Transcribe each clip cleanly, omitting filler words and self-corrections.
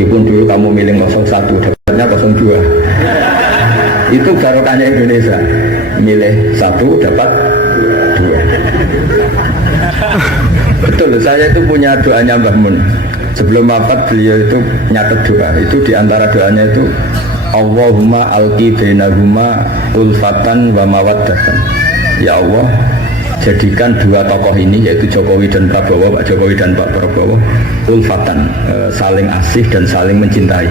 Meskipun dulu kamu milih 01, dapatnya 02. Itu barokahnya Indonesia. Milih 1, dapat 2. Betul, saya itu punya doanya Mbah Mun. Sebelum wafat beliau itu nyatet doa. Itu diantara doanya itu Allahumma alqi bainahuma ulfatan wa mawaddatan. Ya Allah, jadikan dua tokoh ini yaitu Jokowi dan Prabowo, Pak Jokowi dan Pak Prabowo ulfatan, saling asih dan saling mencintai.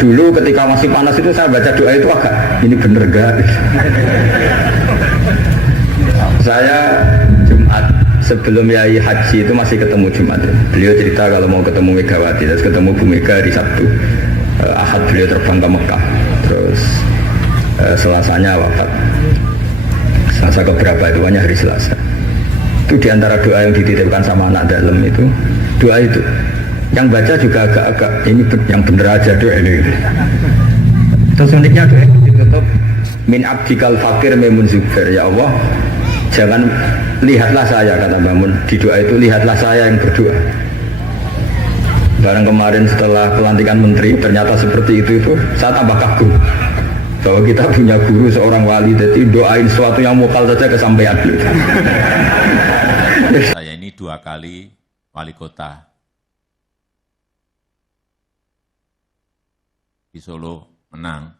Dulu ketika masih panas itu saya baca doa itu agak ini bener gak? Saya Jumat sebelum Yai Haji itu masih ketemu Jumat. Beliau cerita kalau mau ketemu Megawati, terus ketemu Bu Mega di Sabtu. Ahad beliau terbang ke Mekah, terus Selasanya wafat. Selasa keberapa itu hanya hari Selasa. Itu diantara doa yang dititipkan sama anak dalam itu, doa itu. Yang baca juga agak-agak ini yang bener aja doa ini. Terus uniknya doa itu ditutup min abdikal fakir memun zubair. Ya Allah, jangan lihatlah saya, kata Bangun di doa itu, lihatlah saya yang berdoa. Barang kemarin setelah pelantikan menteri ternyata seperti itu saya tambah kagum bahwa kita punya guru seorang wali, jadi doain sesuatu yang mukal saja kesampaian. Saya ini 2 kali wali kota di Solo, menang,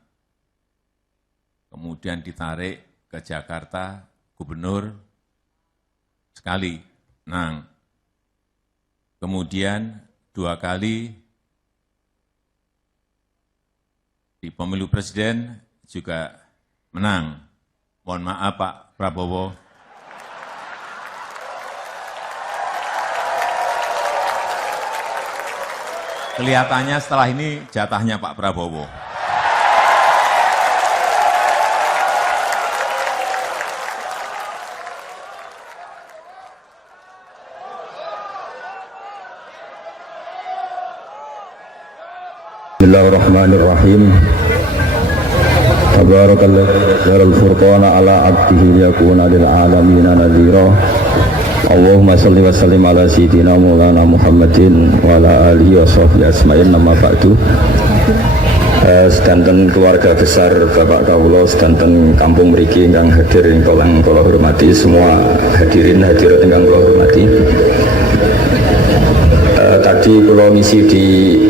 kemudian ditarik ke Jakarta, gubernur sekali, menang, kemudian 2 kali di pemilu presiden juga menang. Mohon maaf Pak Prabowo. Kelihatannya setelah ini jatahnya Pak Prabowo. Bismillahirrahmanirrahim. Tabarakallahu dzal furqana ala abdihi yakuna lil alamin nadhira. Allahumma shalli wa sallim ala sayyidina Maulana Muhammadin wa ala alihi wa sahbihi asma'in, nama ba'du. Sedanten keluarga besar Bapak kawula, sedanten kampung mriki ingkang hadir ingkang kula hormati, semua hadirin hadirat ingkang kula hormati. Tadi kula ngisi di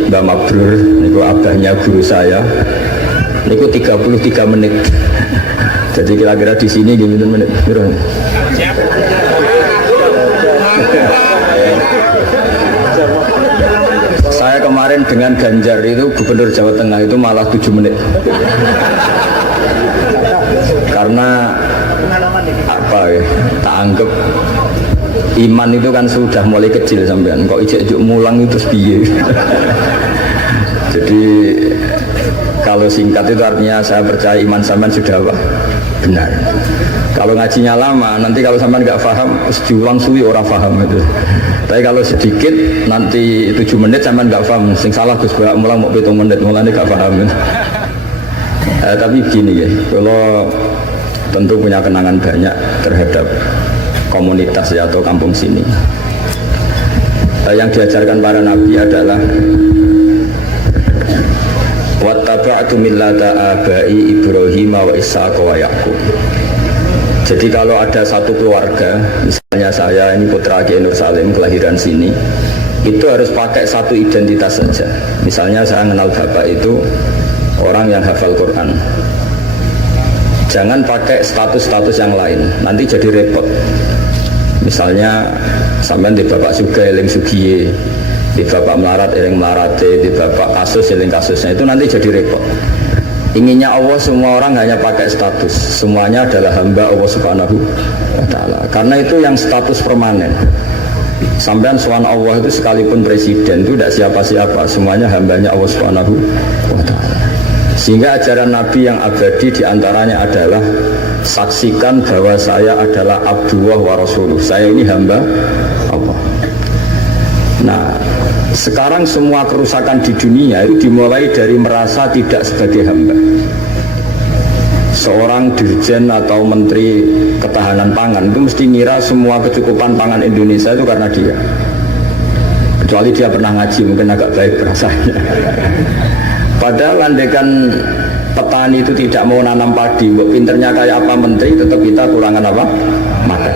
Mbak Mabrur niku abahnya guru saya. Niku 33 menit. Jadi kira-kira di sini gimana menit? Saya kemarin dengan Ganjar itu gubernur Jawa Tengah itu malah 7 menit. Karena apa ya? Tak anggap iman itu kan sudah mulai kecil sampean, kok ijek-ijek mulang itu piye. Jadi kalau singkat itu artinya saya percaya iman sampean sudah apa? Benar. Kalau ngajinya lama, nanti kalau sampean nggak paham, diulang suwi orang paham itu. Tapi kalau sedikit, nanti 7 menit sampean nggak paham, sing salah Gus Bak mulang mau 7 menit, mulanya nggak paham. Tapi begini ya, kalau tentu punya kenangan banyak terhadap komunitas ya atau kampung sini. Yang diajarkan para nabi adalah wattaba'tu millata abai Ibrahim wa Ishaq wa Yaqub. Jadi kalau ada satu keluarga, misalnya saya ini putra Kiai Nur Salim kelahiran sini, itu harus pakai satu identitas saja. Misalnya saya kenal bapak itu orang yang hafal Quran. Jangan pakai status-status yang lain, nanti jadi repot. Misalnya sampean di bapak Sugih eling Sugiye, di bapak melarat eling melarate, di bapak kasus eling kasusnya, itu nanti jadi repot. Inginnya Allah semua orang hanya pakai status, semuanya adalah hamba Allah Subhanahu wa Ta'ala. Karena itu yang status permanen. Sampean sowan Allah itu sekalipun presiden itu tidak siapa-siapa, semuanya hambanya Allah Subhanahu wa Ta'ala. Sehingga ajaran Nabi yang abadi diantaranya adalah saksikan bahwa saya adalah Abdullah wa Rasuluh, saya ini hamba Allah. Nah, sekarang semua kerusakan di dunia itu dimulai dari merasa tidak sebagai hamba. Seorang dirjen atau menteri ketahanan pangan itu mesti ngira semua kecukupan pangan Indonesia itu karena dia. Kecuali dia pernah ngaji, mungkin agak baik rasanya. Padahal andaikan petani itu tidak mau nanam padi, buat pinternya kayak apa menteri, tetap kita kurangan apa? Makan.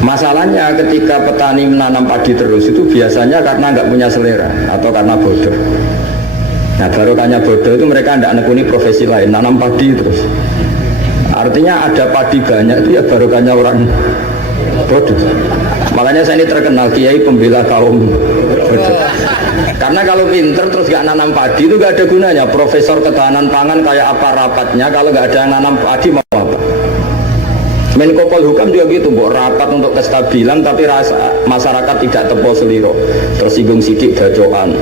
Masalahnya ketika petani menanam padi terus itu biasanya karena nggak punya selera atau karena bodoh. Nah barokahnya bodoh itu mereka tidak nekuni profesi lain, nanam padi terus. Artinya ada padi banyak itu ya barokahnya orang bodoh. Makanya saya ini terkenal kiai pembela kaum bodoh. Karena kalau pinter terus gak nanam padi itu gak ada gunanya. Profesor ketahanan pangan kayak apa rapatnya, kalau gak ada yang nanam padi mau apa? Menko Polhukam juga gitu, buat rapat untuk kestabilan tapi rasa masyarakat tidak tepo seliro, tersinggung sidik bacokan,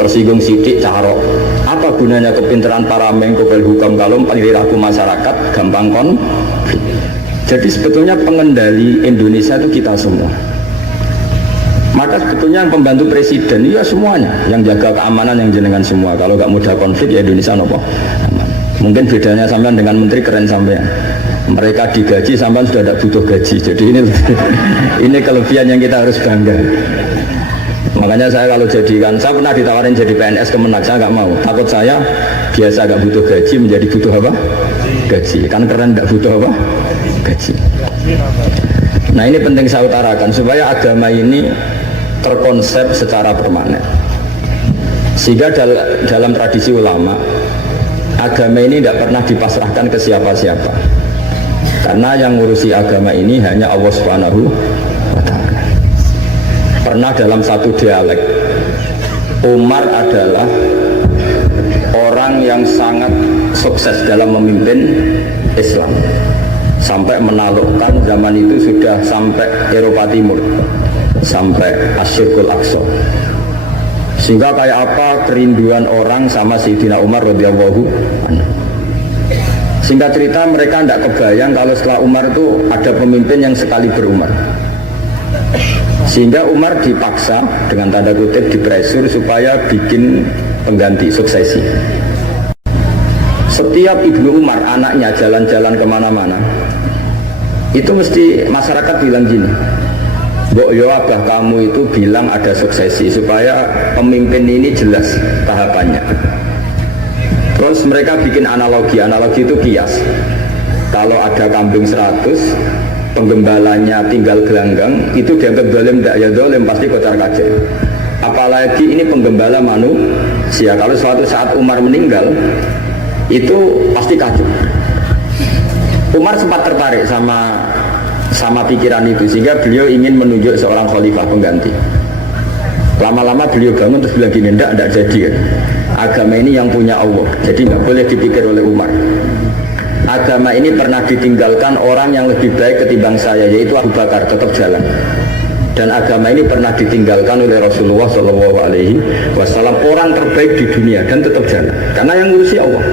tersinggung sidik carok. Apa gunanya kepintaran para Menko Polhukam kalau perilaku masyarakat gampang konflik? Jadi sebetulnya pengendali Indonesia itu kita semua. Maka sebetulnya yang pembantu presiden ya semuanya, yang jaga keamanan yang jenengan semua. Kalau nggak mudah konflik ya Indonesia nopo. Mungkin bedanya sampean dengan menteri keren sampean. Mereka digaji sampean sudah tidak butuh gaji. Jadi ini kelebihan yang kita harus bangga. Makanya saya kalau jadikan, saya pernah ditawarin jadi PNS Kemenak, saya nggak mau. Takut saya biasa nggak butuh gaji menjadi butuh apa? Gaji. Kan keren nggak butuh apa? Gaji. Nah ini penting saya utarakan supaya agama ini terkonsep secara permanen. Sehingga dalam tradisi ulama, agama ini tidak pernah dipasrahkan ke siapa-siapa. Karena yang ngurusi agama ini hanya Allah Subhanahu wa Ta'ala. Pernah dalam satu dialek, Umar adalah orang yang sangat sukses dalam memimpin Islam. Sampai menaklukkan zaman itu sudah sampai Eropa Timur, sampai Asyirkul Aqsa. Sehingga kayak apa kerinduan orang sama Sayyidina Umar radhiyallahu anhu. Singkat cerita mereka tidak kebayang kalau setelah Umar itu ada pemimpin yang sekali berumar. Sehingga Umar dipaksa dengan tanda kutip dipresur supaya bikin pengganti suksesi. Setiap Ibnu Umar anaknya jalan-jalan kemana-mana itu mesti masyarakat bilang gini, Mbok yo abah kamu itu bilang ada suksesi supaya pemimpin ini jelas tahapannya. Terus mereka bikin analogi itu kias. Kalau ada kambing 100, penggembalanya tinggal gelanggang, itu dianggap dolim, tidak ya dolim, pasti kocar kacir. Apalagi ini penggembala manusia. Kalau suatu saat Umar meninggal, itu pasti kacau. Umar sempat tertarik sama pikiran itu, sehingga beliau ingin menunjuk seorang khalifah pengganti. Lama-lama beliau bangun terus bilang gini, tidak jadi ya. Agama ini yang punya Allah, jadi nggak boleh dipikir oleh Umar. Agama ini pernah ditinggalkan orang yang lebih baik ketimbang saya, yaitu Abu Bakar, tetap jalan. Dan agama ini pernah ditinggalkan oleh Rasulullah SAW, orang terbaik di dunia, dan tetap jalan. Karena yang ngurusi Allah.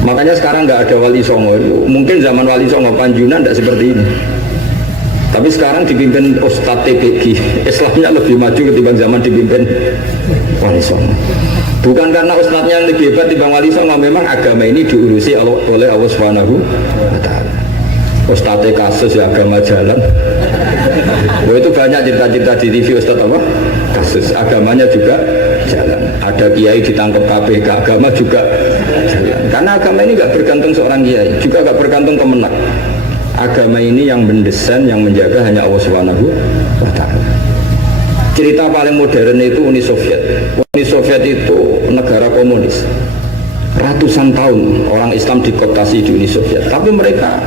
Makanya sekarang nggak ada wali songo. Mungkin zaman wali songo Panjunan tidak seperti ini. Tapi sekarang dipimpin Ustadz TPG, Islamnya lebih maju ketimbang zaman dipimpin wali songo. Bukan karena ustadznya yang lebih hebat dibanding wali songo, memang agama ini diurusi oleh Allah Subhanahu wa Ta'ala. Ustadznya kasus ya agama jalan. Itu banyak cerita-cerita di TV ustadz apa? Kasus agamanya juga jalan. Ada kiai ditangkap KPK, agama juga jalan. Karena agama ini nggak bergantung seorang kiai, juga nggak bergantung kemenak. Agama ini yang mendesain, yang menjaga hanya Allah Subhanahu wa Ta'ala. Cerita paling modern itu Uni Soviet. Uni Soviet itu negara komunis. Ratusan tahun orang Islam dikooptasi di Uni Soviet. Tapi mereka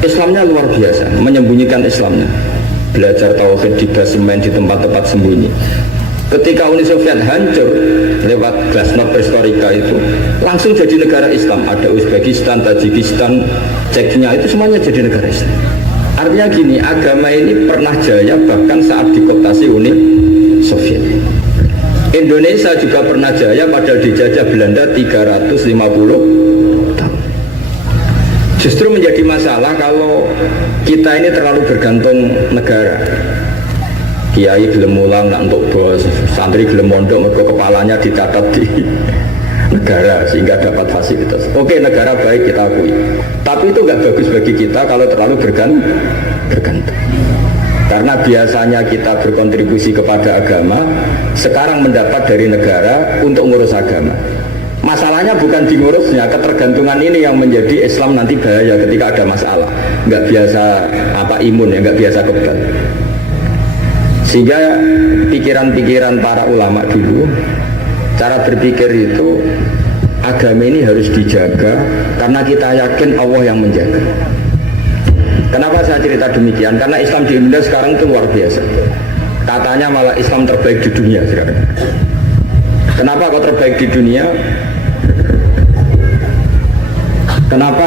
Islamnya luar biasa, menyembunyikan Islamnya. Belajar tauhid di basement, di tempat-tempat sembunyi. Ketika Uni Soviet hancur lewat Glasnost Perestroika itu langsung jadi negara Islam. Ada Uzbekistan, Tajikistan, Ceknya, itu semuanya jadi negara Islam. Artinya gini, agama ini pernah jaya bahkan saat dikooptasi Uni Soviet. Indonesia juga pernah jaya padahal dijajah Belanda 350 tahun. Justru menjadi masalah kalau kita ini terlalu bergantung negara. Kiai gelem mulang nak untuk bos, santri gelem mondok mergo kepalanya dicatat di negara sehingga dapat fasilitas. Oke, negara baik kita akui. Tapi itu nggak bagus bagi kita kalau terlalu bergantung. Karena biasanya kita berkontribusi kepada agama, sekarang mendapat dari negara untuk ngurus agama. Masalahnya bukan di ngurusnya, ketergantungan ini yang menjadi Islam nanti bahaya ketika ada masalah. Nggak biasa imun ya, nggak biasa kebal. Sehingga pikiran-pikiran para ulama dulu, cara berpikir itu, agama ini harus dijaga karena kita yakin Allah yang menjaga. Kenapa saya cerita demikian? Karena Islam di Indonesia sekarang itu luar biasa. Katanya malah Islam terbaik di dunia sekarang. Kenapa kok terbaik di dunia? Kenapa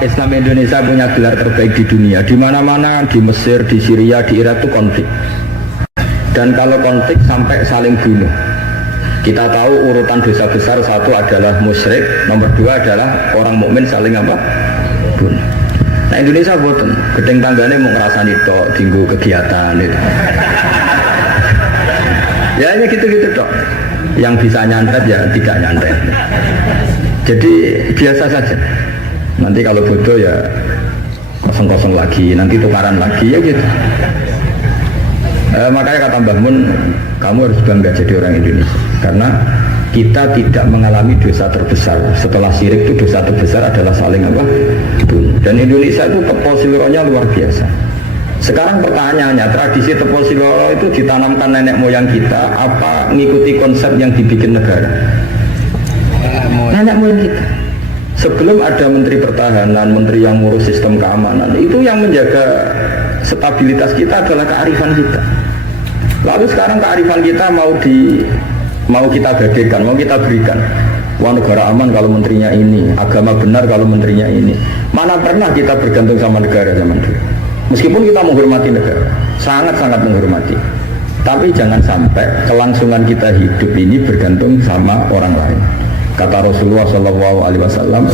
Islam Indonesia punya gelar terbaik di dunia? Di mana-mana, di Mesir, di Syria, di Irak itu konflik. Dan kalau konflik sampai saling bunuh. Kita tahu urutan dosa besar, satu adalah musyrik, nomor dua adalah orang mukmin saling bunuh. Nah Indonesia boten, gedeng tanggane mau ngerasani tok, tinggu kegiatan itu. Ya hanya gitu-gitu dok. Yang bisa nyantet ya tidak nyantet. Jadi biasa saja. Nanti kalau bodoh ya kosong-kosong lagi, nanti tukaran lagi ya gitu. Makanya kata Mbah Mun, kamu harus bangga jadi orang Indonesia karena kita tidak mengalami dosa terbesar. Setelah syirik itu dosa terbesar adalah saling bunuh. Dan Indonesia itu tepol siloronya luar biasa. Sekarang pertanyaannya, tradisi tepol siloro itu ditanamkan nenek moyang kita apa mengikuti konsep yang dibikin negara? Nenek moyang kita. Sebelum ada menteri pertahanan, menteri yang ngurus sistem keamanan, itu yang menjaga stabilitas kita adalah kearifan kita. Lalu sekarang kearifan kita mau kita bagikan, mau kita berikan. Wah negara aman kalau menterinya ini, agama benar kalau menterinya ini. Mana pernah kita bergantung sama negara zaman dulu. Meskipun kita menghormati negara, sangat-sangat menghormati. Tapi jangan sampai kelangsungan kita hidup ini bergantung sama orang lain. Kata Rasulullah SAW,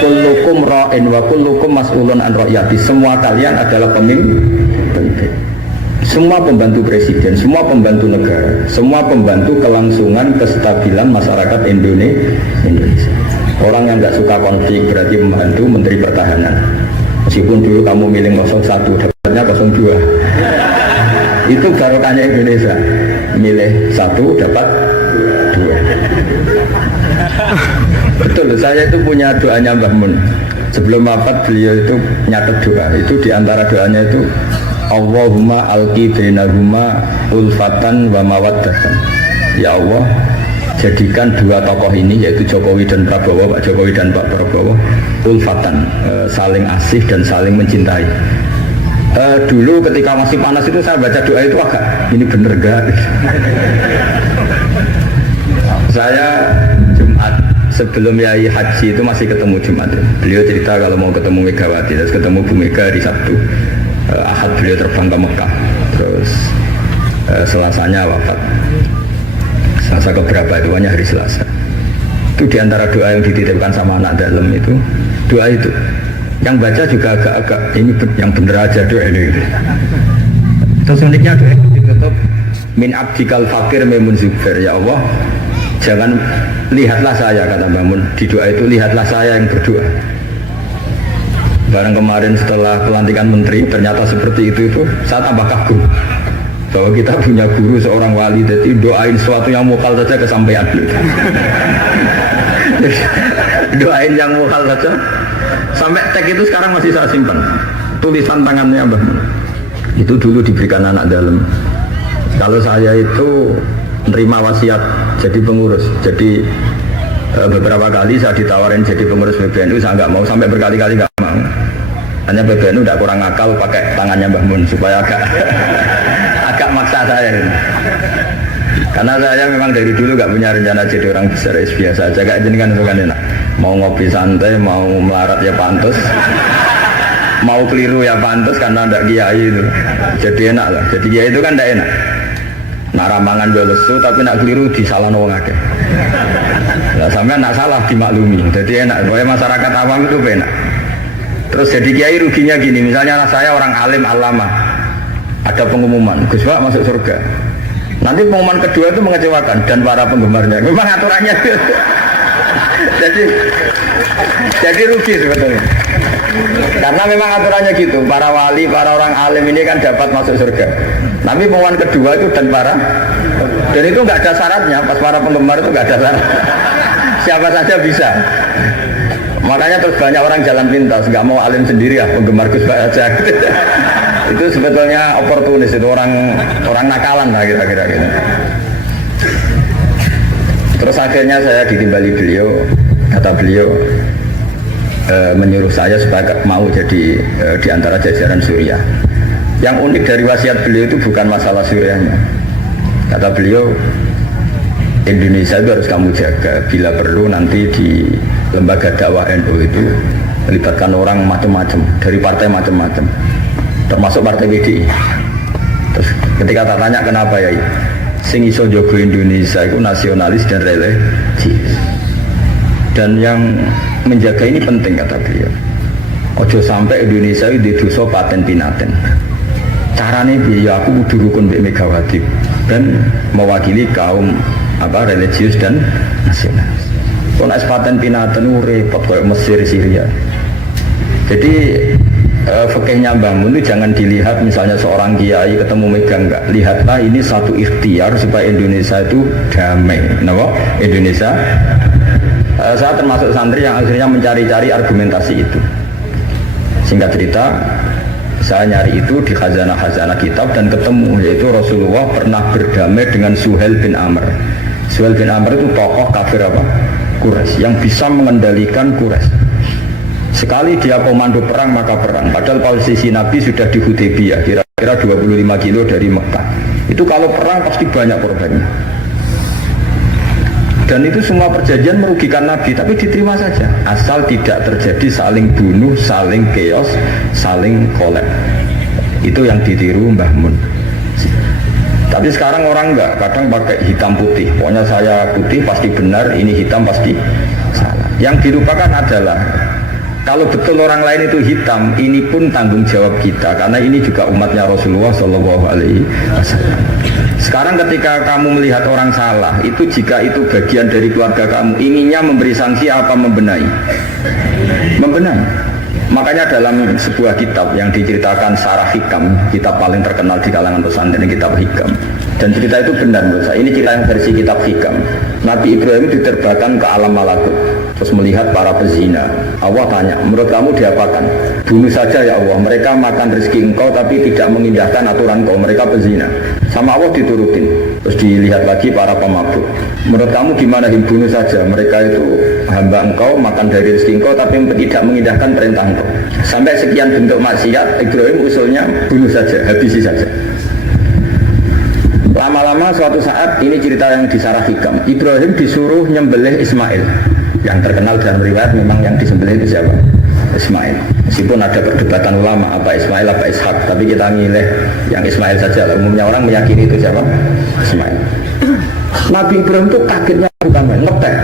kullukum ra'in wa kullukum mas'ulun an ra'yati. Semua kalian adalah pemimpin. Semua pembantu presiden, semua pembantu negara, semua pembantu kelangsungan kestabilan masyarakat Indonesia. Orang yang nggak suka konflik berarti membantu menteri pertahanan. Meskipun dulu kamu milih 01, dapatnya 02. Itu barokahnya Indonesia. Milih 1 dapat 2. Betul, saya itu punya doanya Mbah Mun. Sebelum wafat beliau itu nyatet doa. Itu diantara doanya itu Allahumma alqi bainahuma ulfatan wa mawaddatan. Ya Allah, jadikan dua tokoh ini yaitu Jokowi dan Prabowo, Pak Jokowi dan Pak Prabowo ulfatan, saling asih dan saling mencintai. Dulu ketika masih panas itu saya baca doa itu agak ini bener gak? Saya Jumat sebelum Yai Haji itu masih ketemu Jumat. Beliau cerita kalau mau ketemu Megawati, terus ketemu Bu Mega di Sabtu. Ahad beliau terbang ke Mekah, terus Selasanya wafat. Selasa keberapa itu hanya hari Selasa. Itu diantara doa yang dititipkan sama anak dalam itu, doa itu. Yang baca juga agak-agak ini yang bener aja doa ini. Terus uniknya doa itu ditutup min abdikal fakir memun zubair. Ya Allah, jangan lihatlah saya, kata Bangun di doa itu, lihatlah saya yang berdoa. Barang kemarin setelah pelantikan menteri ternyata seperti itu saya tambah kagum bahwa kita punya guru seorang wali, jadi doain sesuatu yang mukal saja kesampaian. Doain yang mukal saja sampai tag itu sekarang masih saya simpan, tulisan tangannya Mbah Mun. Itu dulu diberikan anak dalam. Kalau saya itu menerima wasiat jadi pengurus, jadi beberapa kali saya ditawarin jadi pengurus PBNU, saya nggak mau, sampai berkali-kali nggak mau. Hanya PBNU udah kurang akal pakai tangannya Mbah Mun supaya agak maksa saya. Karena saya memang dari dulu nggak punya rencana jadi orang besar, biasa aja kayak jenengan itu kan enak. Mau ngopi santai, mau melarat ya pantas, mau keliru ya pantas karena ndak kiai itu. Jadi enak lah. Jadi kiai itu kan ndak enak. Nak ramangan do lesu tapi nak keliru disalahno wong akeh. Lah sampean nak salah dimaklumi. Jadi enak, supaya masyarakat awam itu enak. Terus jadi kiai ruginya gini, misalnya saya orang alim alama, ada pengumuman Gus Pak masuk surga. Nanti pengumuman kedua itu mengecewakan dan para penggemarnya. Memang aturannya. jadi rugi sebetulnya. Karena memang aturannya gitu, para wali, para orang alim ini kan dapat masuk surga. Tapi pengumuman kedua itu dan itu nggak ada syaratnya, pas para penggemar itu nggak ada syarat. Siapa saja bisa. Makanya terus banyak orang jalan pintas, nggak mau alim sendiri ya, penggemar Gus Bak aja. Itu sebetulnya oportunis, itu orang nakalan lah kira-kira gitu. Terus akhirnya saya ditimbali beliau, kata beliau menyuruh saya supaya mau jadi di antara jajaran Suriah. Yang unik dari wasiat beliau itu bukan masalah Suriahnya. Kata beliau, Indonesia itu harus kamu jaga. Bila perlu nanti di lembaga dakwah NU itu melibatkan orang macam-macam dari partai macam-macam, termasuk partai PDI. Terus ketika tak tanya kenapa ya, sing iso jogo Indonesia itu nasionalis dan religius. Dan yang menjaga ini penting kata beliau. Ojo sampai Indonesia itu dosa paten pinaten. Carane biaya aku kudu rukun mbek Megawati dan mewakili kaum religius dan nasionalis. Kalau nak paten pinaten repot kayak Mesir, Syria. Jadi fikihnya bangun itu jangan dilihat misalnya seorang kiai ketemu megang, enggak. Lihatlah ini satu ikhtiar supaya Indonesia itu damai. Kenapa? Indonesia. Saya termasuk santri yang akhirnya mencari-cari argumentasi itu. Singkat cerita, saya nyari itu di khazanah-khazanah kitab dan ketemu, yaitu Rasulullah pernah berdamai dengan Suhail bin Amr. Suhail bin Amr itu tokoh kafir Quraisy yang bisa mengendalikan Quraisy. Sekali dia komando perang maka perang. Padahal posisi Nabi sudah di Hudaybiyah, kira-kira 25 kilo dari Mekah. Itu kalau perang pasti banyak korbannya. Dan itu semua perjanjian merugikan Nabi, tapi diterima saja. Asal tidak terjadi saling bunuh, saling chaos, saling kolab. Itu yang ditiru Mbah Mun. Tapi sekarang orang enggak, kadang pakai hitam putih. Pokoknya saya putih pasti benar, ini hitam pasti salah. Yang dilupakan adalah kalau betul orang lain itu hitam, ini pun tanggung jawab kita, karena ini juga umatnya Rasulullah SAW. Sekarang ketika kamu melihat orang salah, itu jika itu bagian dari keluarga kamu, inginnya memberi sanksi apa membenahi? Membenahi. Makanya dalam sebuah kitab yang diceritakan Sarah Hikam, kitab paling terkenal di kalangan pesantren, kitab Hikam. Dan cerita itu benar menurut saya. Ini cerita yang versi kitab Hikam. Nabi Ibrahim diterbangkan ke alam malakut, terus melihat para pezina. Allah tanya, menurut kamu diapakan? Bunuh saja ya Allah, mereka makan rezeki engkau tapi tidak mengindahkan aturan kau, mereka pezina. Sama Allah diturutin. Terus dilihat lagi para pemabuk. Menurut kamu gimana? Bunuh saja, mereka itu hamba engkau, makan dari rezeki engkau tapi tidak mengindahkan perintah engkau. Sampai sekian bentuk maksiat, Ibrahim usulnya bunuh saja, habisi saja. Lama-lama suatu saat, ini cerita yang di Sarah Hikam, Ibrahim disuruh nyembelih Ismail. Yang terkenal dalam riwayat memang yang disembelih itu siapa? Ismail. Meskipun ada perdebatan ulama apa Ismail apa Ishak, tapi kita milih yang Ismail saja. Umumnya orang meyakini itu siapa? Ismail. Nabi Ibrahim itu kagetnya bukan main, ngetek.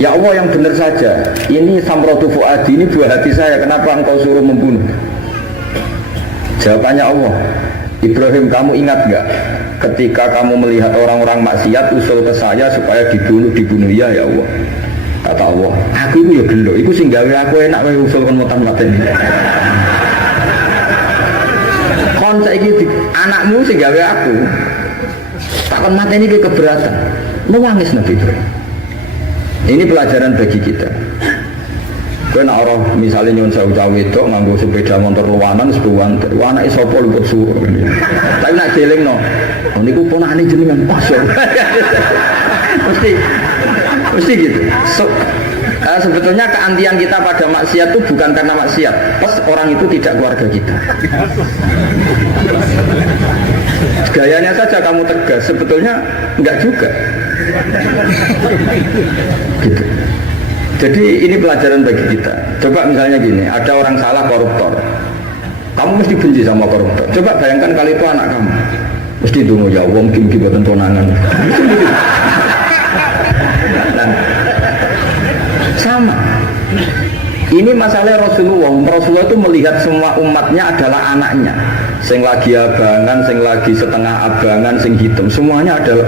Ya Allah yang benar saja, ini samratu fuadi, ini buah hati saya, kenapa engkau suruh membunuh? Jawabannya Allah, Ibrahim kamu ingat gak ketika kamu melihat orang-orang maksiat usul ke saya supaya dibunuh ya Allah. Kata Allah, aku itu ya gelo, itu sih gawe aku enak usul kon motan-motan ini. Kon saiki anakmu sih gawe aku. Takon mati ini keberatan. Nangis Nabi Ibrahim. Ini pelajaran bagi kita. Kowe nek ora misale nyuwun sewu cawe wedok nganggo sepeda motor luwanan sebuwan, anake sapa luput suruh. Tapi nek delingno, niku ponakane jenengan pas. Mesti gitu. Sebetulnya keantian kita pada maksiat itu bukan karena maksiat, plus orang itu tidak keluarga kita. Gayanya saja kamu tegas, sebetulnya enggak juga. Gitu. Jadi ini pelajaran bagi kita. Coba misalnya gini, ada orang salah koruptor, kamu mesti benci sama koruptor. Coba bayangkan kali itu anak kamu, mesti dungu ya wong kim buatan tonangan. Nah, sama. Ini masalah Rasulullah itu melihat semua umatnya adalah anaknya. Sing lagi abangan, sing lagi setengah abangan, sing hitam, semuanya adalah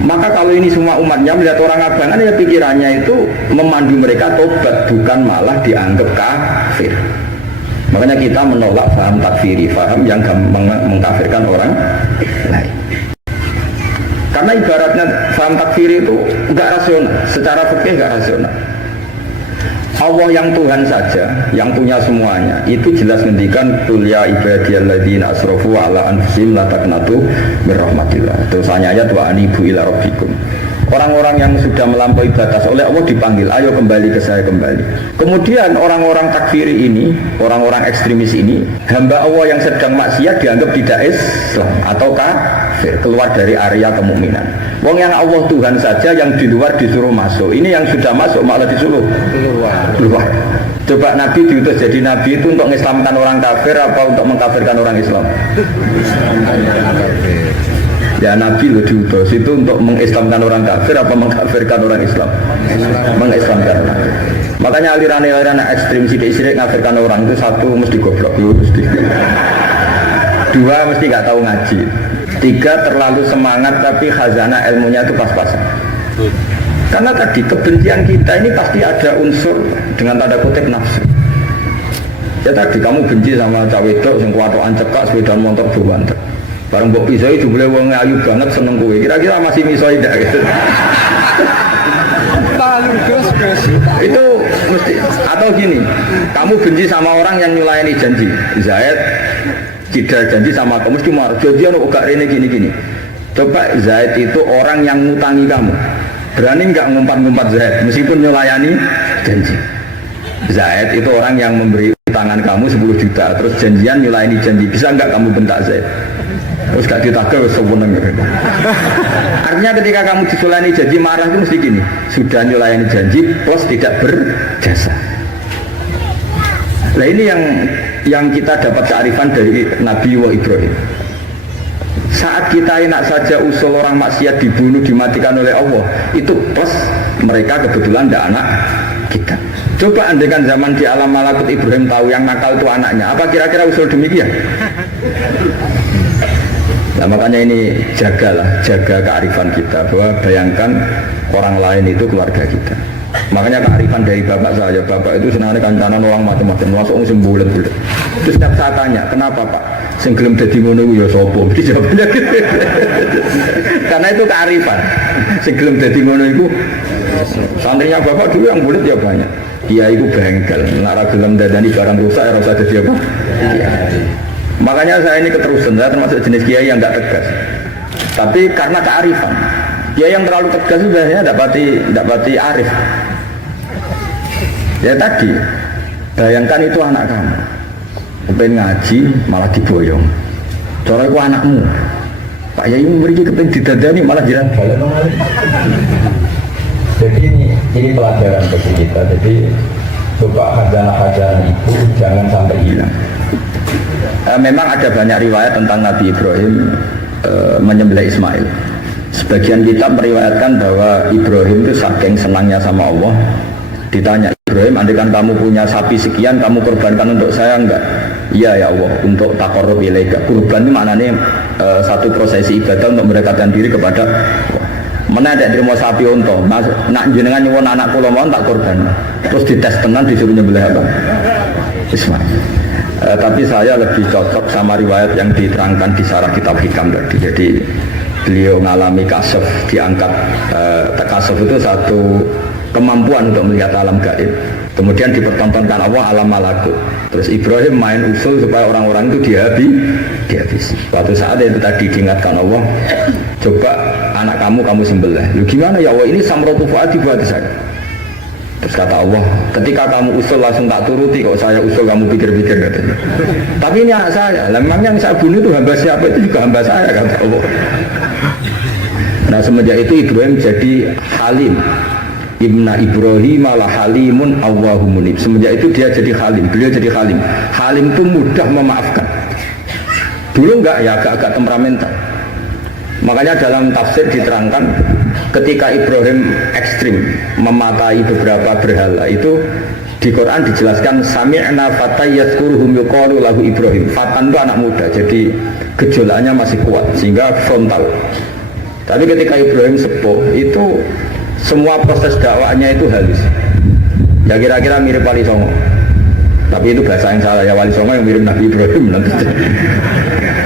Maka kalau ini semua umatnya melihat orang abangan, ya pikirannya itu memandu mereka tobat, bukan malah dianggap kafir. Makanya kita menolak faham takfiri, faham yang mengkafirkan orang lain. Karena ibaratnya faham takfiri itu enggak rasional, secara fikih enggak rasional. Allah yang Tuhan saja, yang punya semuanya, itu jelas ngendikan qul ya ibadiyalladzina asrafu ala anfusihim la taqnatu mir rahmatillah. Terus ayat wa anibu ila rabbikum. Orang-orang yang sudah melampaui batas oleh Allah dipanggil, ayo kembali ke saya kembali. Kemudian orang-orang takfiri ini, orang-orang ekstremis ini, hamba Allah yang sedang maksiat dianggap tidak Islam atau kafir, keluar dari area kemukminan. Wong yang Allah Tuhan saja yang di luar disuruh masuk. Ini yang sudah masuk malah disuruh keluar. Coba Nabi diutus jadi Nabi itu untuk mengislamkan orang kafir apa untuk mengkafirkan orang Islam? Ya Nabi lo diutus itu untuk mengislamkan orang kafir apa mengkafirkan orang Islam? Mengislamkan orang. Makanya aliran-aliran ekstrim sidik-sidik ngafirkan orang itu satu mesti goblok, mesti. Dua mesti nggak tahu ngaji. Tiga terlalu semangat tapi khazanah ilmunya itu pas-pasan. Karena tadi kebencian kita ini pasti ada unsur dengan tanda kutip nafsu. Ya tadi kamu benci sama cawe wedok yang kuatokan cekak sepeda motor buanter. Barang mbok pisoi jumlah wong ayu banget seneng kowe. Kira-kira masih misoi ndak gitu. Itu mesti atau gini, kamu benci sama orang yang nyulayani janji. Zaid tidak janji sama kamu mesti marah. Jadi ono gak rene gini-gini. Coba Zaid itu orang yang ngutangi kamu. Berani enggak ngumpat-ngumpat Zaid meskipun nyulayani janji. Zaid itu orang yang memberi tangan kamu 10 juta terus janjian nyulayani janji. Bisa enggak kamu bentak Zaid? Terus gak ditagih sewenang. Artinya ketika kamu disulayani janji marah itu mesti gini, sudah nyulayani janji plus tidak berjasa. Nah ini yang kita dapat kearifan dari Nabi wa Ibrahim. Saat kita enak saja usul orang maksiat dibunuh dimatikan oleh Allah, itu plus mereka kebetulan tidak anak kita. Coba andaikan zaman di alam malakut Ibrahim tahu yang nakal itu anaknya, apa kira-kira usul demikian? Nah makanya ini jaga kearifan kita, bahwa bayangkan orang lain itu keluarga kita. Makanya kearifan dari bapak saya, bapak itu senangnya kancanan orang macam-macam, langsung sembulan-bulan. Terus setiap saya tanya, kenapa Pak? Sing gelem dadi ngono ya sapa? Mesti jawabannya gitu. Karena itu kearifan. Sing gelem dadi ngono iku santrinya bapak dulu yang bulat ya banyak. Iya itu bengkel, lara gelem dadani barang rusak ya rasa jadi apa? Iya. Makanya saya ini keterusan, saya termasuk jenis kiai yang enggak tegas. Tapi karena kearifan, kiai yang terlalu tegas sebenarnya dapati arif. Ya tadi, bayangkan itu anak kamu, kepengen ngaji malah diboyong. Cara itu anakmu, Pak Yai memberi kepengen didadani malah jiran balik. Jadi ini pelajaran bagi kita. Jadi coba khazanah-khazanah itu jangan sampai hilang. Memang ada banyak riwayat tentang Nabi Ibrahim menyembelih Ismail. Sebagian kitab meriwayatkan bahwa Ibrahim itu saking senangnya sama Allah, ditanya Ibrahim, andaikan kamu punya sapi sekian, kamu korbankan untuk saya enggak? Iya ya Allah, untuk taqarrub ilaika. Kurban itu maknanya satu prosesi ibadah untuk mendekatkan diri kepada Allah. Mana ada terima sapi unta, nak jenengan nyuwun anak kula mau tak korban. Terus dites tenan disuruh nyembelih apa? Ismail. Tapi saya lebih cocok sama riwayat yang diterangkan di syarah kitab Hikam tadi. Jadi beliau mengalami kasaf, diangkat kasaf itu satu kemampuan untuk melihat alam gaib. Kemudian dipertontonkan Allah alam malakut. Terus Ibrahim main usul supaya orang-orang itu dihabisi. Suatu saat itu tadi diingatkan Allah, coba anak kamu sembelih. Lu gimana ya Allah, ini samratu fuadi buat saya. Terus kata Allah, ketika kamu usul langsung tak turuti, kok saya usul kamu pikir-pikir katanya. Tapi ini anak saya, memangnya yang saya bunuh itu hamba siapa? Itu juga hamba saya kata Allah. Nah semenjak itu Ibrahim jadi halim. Ibna Ibrahim ala halimun Allahu munib. Semenjak itu dia jadi halim, beliau jadi halim. Halim itu mudah memaafkan. Dulu enggak ya, agak temperamental. Makanya dalam tafsir diterangkan ketika Ibrahim ekstrim mematai beberapa berhala itu di Quran dijelaskan sami'na fatay yadhkuruhum yuqalu lahu Ibrahim. Fatan itu anak muda, jadi gejolaknya masih kuat sehingga frontal. Tapi ketika Ibrahim sepuh itu semua proses dakwahnya itu halus. Ya kira-kira mirip Wali Songo. Tapi itu bahasa yang salah ya, Wali Songo yang mirip Nabi Ibrahim nanti.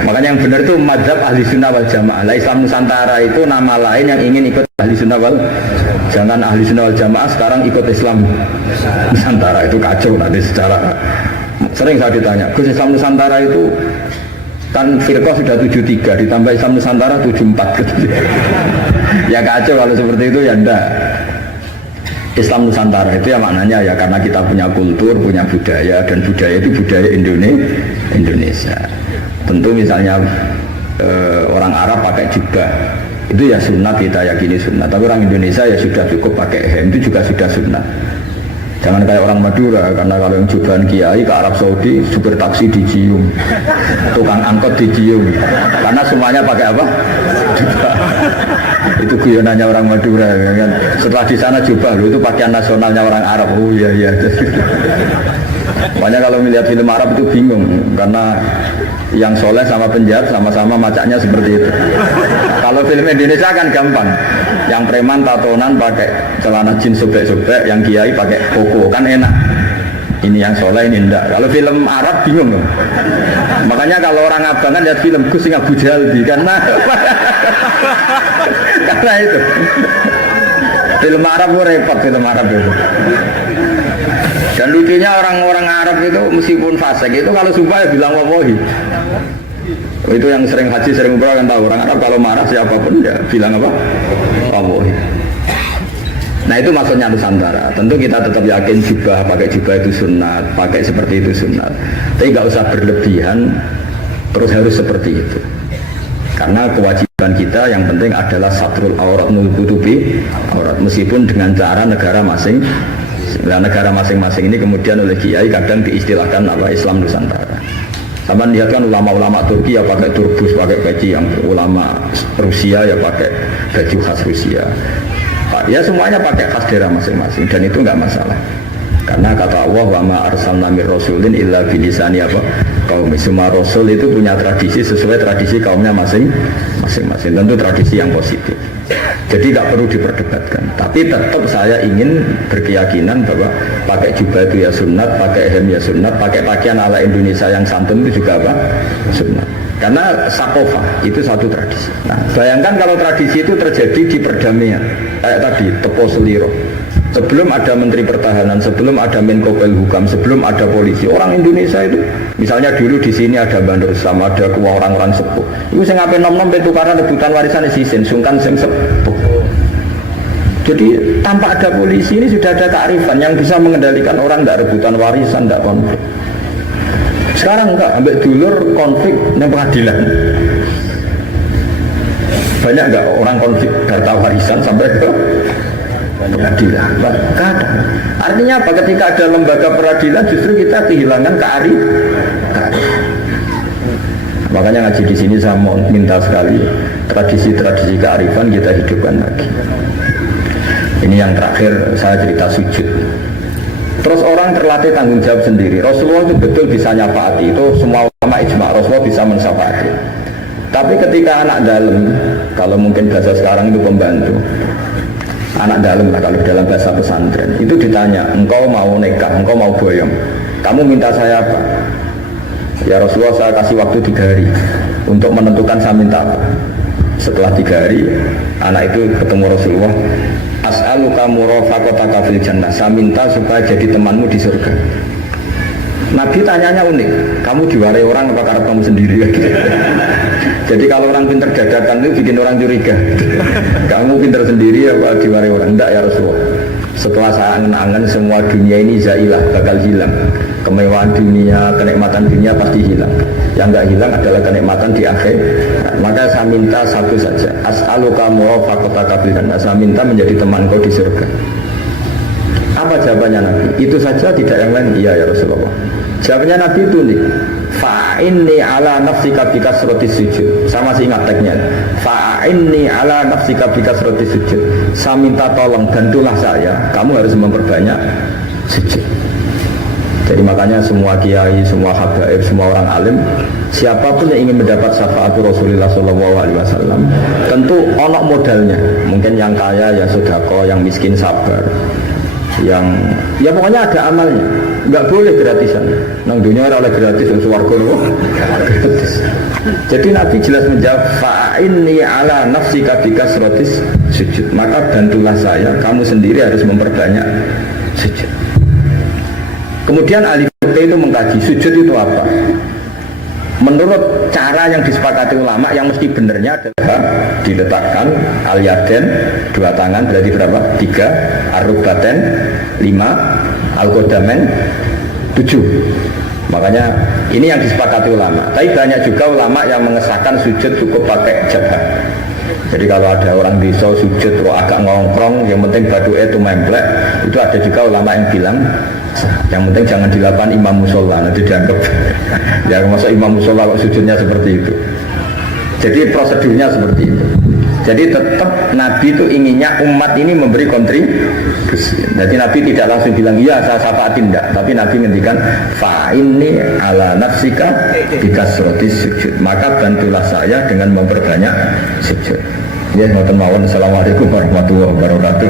Makanya yang benar itu madzhab ahli sunnah wal jamaah. Lah Islam Nusantara itu nama lain yang ingin ikut ahli sunnah wal. Jangan ahli sunnah wal jamaah sekarang ikut Islam Nusantara, itu kacau nanti secara. Sering saya ditanya, Gus Islam Nusantara itu kan firqah sudah 73 ditambah Islam Nusantara 74. Ya kacau kalau seperti itu ya enggak. Islam Nusantara itu ya maknanya ya karena kita punya kultur, punya budaya, dan budaya itu budaya Indonesia. Tentu misalnya orang Arab pakai jubah itu ya sunnah, kita yakini sunnah. Tapi orang Indonesia ya sudah cukup pakai hem, itu juga sudah sunnah. Jangan kayak orang Madura, karena kalau yang jubahan kiai ke Arab Saudi, supir taksi dicium, tukang angkot dicium, karena semuanya pakai apa? Jubah. Itu guyonannya orang Madura kan. Setelah di sana jubah itu pakaian nasionalnya orang Arab. Oh iya iya. Makanya kalau melihat film Arab itu bingung, karena yang soleh sama penjahat sama-sama macaknya seperti itu. Kalau film Indonesia kan gampang, yang preman tatonan pakai celana jeans sobek-sobek, yang kiai pakai koko, kan enak. Ini yang soleh, ini enggak. Kalau film Arab bingung loh. Makanya kalau orang abangan lihat film Gus Abu Jaldi karena karena itu. Film Arab itu repot, film Arab itu. Dan lucunya orang-orang Arab itu meskipun fasik itu kalau sumpah ya bilang wallahi. Itu yang sering haji, sering umrah kan tahu, orang Arab kalau marah siapapun ya bilang apa? Wallahi. Nah itu maksudnya Nusantara. Tentu kita tetap yakin jubah, pakai jubah itu sunat, pakai seperti itu sunat. Tapi nggak usah berlebihan, terus harus seperti itu. Karena kewajiban kita yang penting adalah satrul aurat, nutupi aurat, meskipun dengan cara negara masing. Nah, negara masing-masing ini kemudian oleh kiai kadang diistilahkan apa Islam Nusantara. Sama lihat kan ulama-ulama Turki ya pakai turbus, pakai peci, yang ulama Rusia ya pakai baju khas Rusia. Ya semuanya pakai khas daerah masing-masing dan itu nggak masalah. Karena kata Allah wa ma arsalna mir rasulin illa bilisani apa kaum. Semua rasul itu punya tradisi sesuai tradisi kaumnya masing-masing. Tentu tradisi yang positif. Jadi tidak perlu diperdebatkan. Tapi tetap saya ingin berkeyakinan bahwa pakai jubah itu ya sunat, pakai hem ya sunat, pakai pakaian ala Indonesia yang santun itu juga apa? Sunat. Karena sakofa itu satu tradisi. Nah, bayangkan kalau tradisi itu terjadi di perdamaian, kayak tadi Tepo Seliro. Sebelum ada Menteri Pertahanan, sebelum ada Menko Polhukam, sebelum ada polisi, orang Indonesia itu, misalnya dulu di sini ada Bandar Sam, ada orang-orang sepuh. Itu saya ngapain nom-nom tukaran rebutan warisan sisin, sungkan sing sepuh. Jadi tanpa ada polisi ini sudah ada kearifan yang bisa mengendalikan orang tidak rebutan warisan, tidak konflik. Sekarang enggak, ambil dulur konflik yang pengadilan. Banyak enggak orang konflik harta warisan sampai ke pengadilan? Enggak ada. Artinya apa? Ketika ada lembaga peradilan justru kita kehilangan kearifan. Makanya ngaji di sini saya mau minta sekali tradisi-tradisi kearifan kita hidupkan lagi. Ini yang terakhir saya cerita sujud. Terus orang terlatih tanggung jawab sendiri. Rasulullah itu betul bisa nyafaati, itu semua ulama ijma, Rasulullah bisa mensyafaati. Tapi ketika anak dalam, kalau mungkin bahasa sekarang itu pembantu, anak dalam lah kalau dalam bahasa pesantren, itu ditanya, engkau mau nikah, engkau mau boyong, kamu minta saya apa? Ya Rasulullah saya kasih waktu 3 hari untuk menentukan saya minta apa. Setelah 3 hari, anak itu ketemu Rasulullah. As'aluka murafaqataka fil jannah. Saya minta supaya jadi temanmu di surga. Nabi tanyanya unik. Kamu diwarai orang apa karena kamu sendiri? Jadi kalau orang pintar dadakan itu bikin orang curiga. Kamu pintar sendiri apa diwarai orang? Enggak ya Rasulullah. Setelah saya angen-angen semua dunia ini zailah, bakal hilang. Kemewahan dunia, kenikmatan dunia pasti hilang. Yang enggak hilang adalah kenikmatan di akhir. Maka saya minta satu saja. As'aluka murafaqataka fil jannah. Saya minta menjadi teman kau di surga. Apa jawabannya Nabi? Itu saja, tidak yang lain? Iya ya Rasulullah. Jawabannya Nabi itu nih. Fa'inni ala nafsika bikasrati sujud. Saya masih ingat teksnya. Fa'inni ala nafsika bikasrati sujud. Saya minta tolong, bantulah saya. Kamu harus memperbanyak sujud. Jadi makanya semua kiai, semua habaib, semua orang alim siapapun yang ingin mendapat syafaat Rasulullah SAW tentu onok modalnya. Mungkin yang kaya ya sedekah, yang miskin sabar, yang ya pokoknya ada amalnya. Nggak boleh gratisan. Nang dunia ora oleh gratis, yang swarga gratis. Jadi Nabi jelas menjawab, fa'inni ala nafsika bikasratis sujud. Maka bantulah saya, kamu sendiri harus memperbanyak sujud. Kemudian ahli fikih itu mengkaji sujud itu apa. Menurut cara yang disepakati ulama, yang mesti benernya adalah diletakkan al-yaden, 2 tangan berarti berapa? 3, ar-rukbaten 5, al-qodamen 7. Makanya ini yang disepakati ulama. Tapi banyak juga ulama yang mengesahkan sujud cukup pakai jabah. Jadi kalau ada orang desa sujud terus agak ngongkrong, yang penting baduke itu memplek, itu ada juga ulama yang bilang yang penting jangan dilakukan imam musola, nanti dianggap ya masuk imam musola kok sujudnya seperti itu. Jadi prosedurnya seperti itu. Jadi tetap Nabi itu inginnya umat ini memberi kontribusi. Jadi Nabi tidak langsung bilang iya saya syafaatin, tidak, tapi Nabi ngendikan fa inni ala nafsika bikasrotis sujud, maka bantulah saya dengan memperbanyak sujud. Ya, ngoten mawon. Assalamualaikum warahmatullahi wabarakatuh.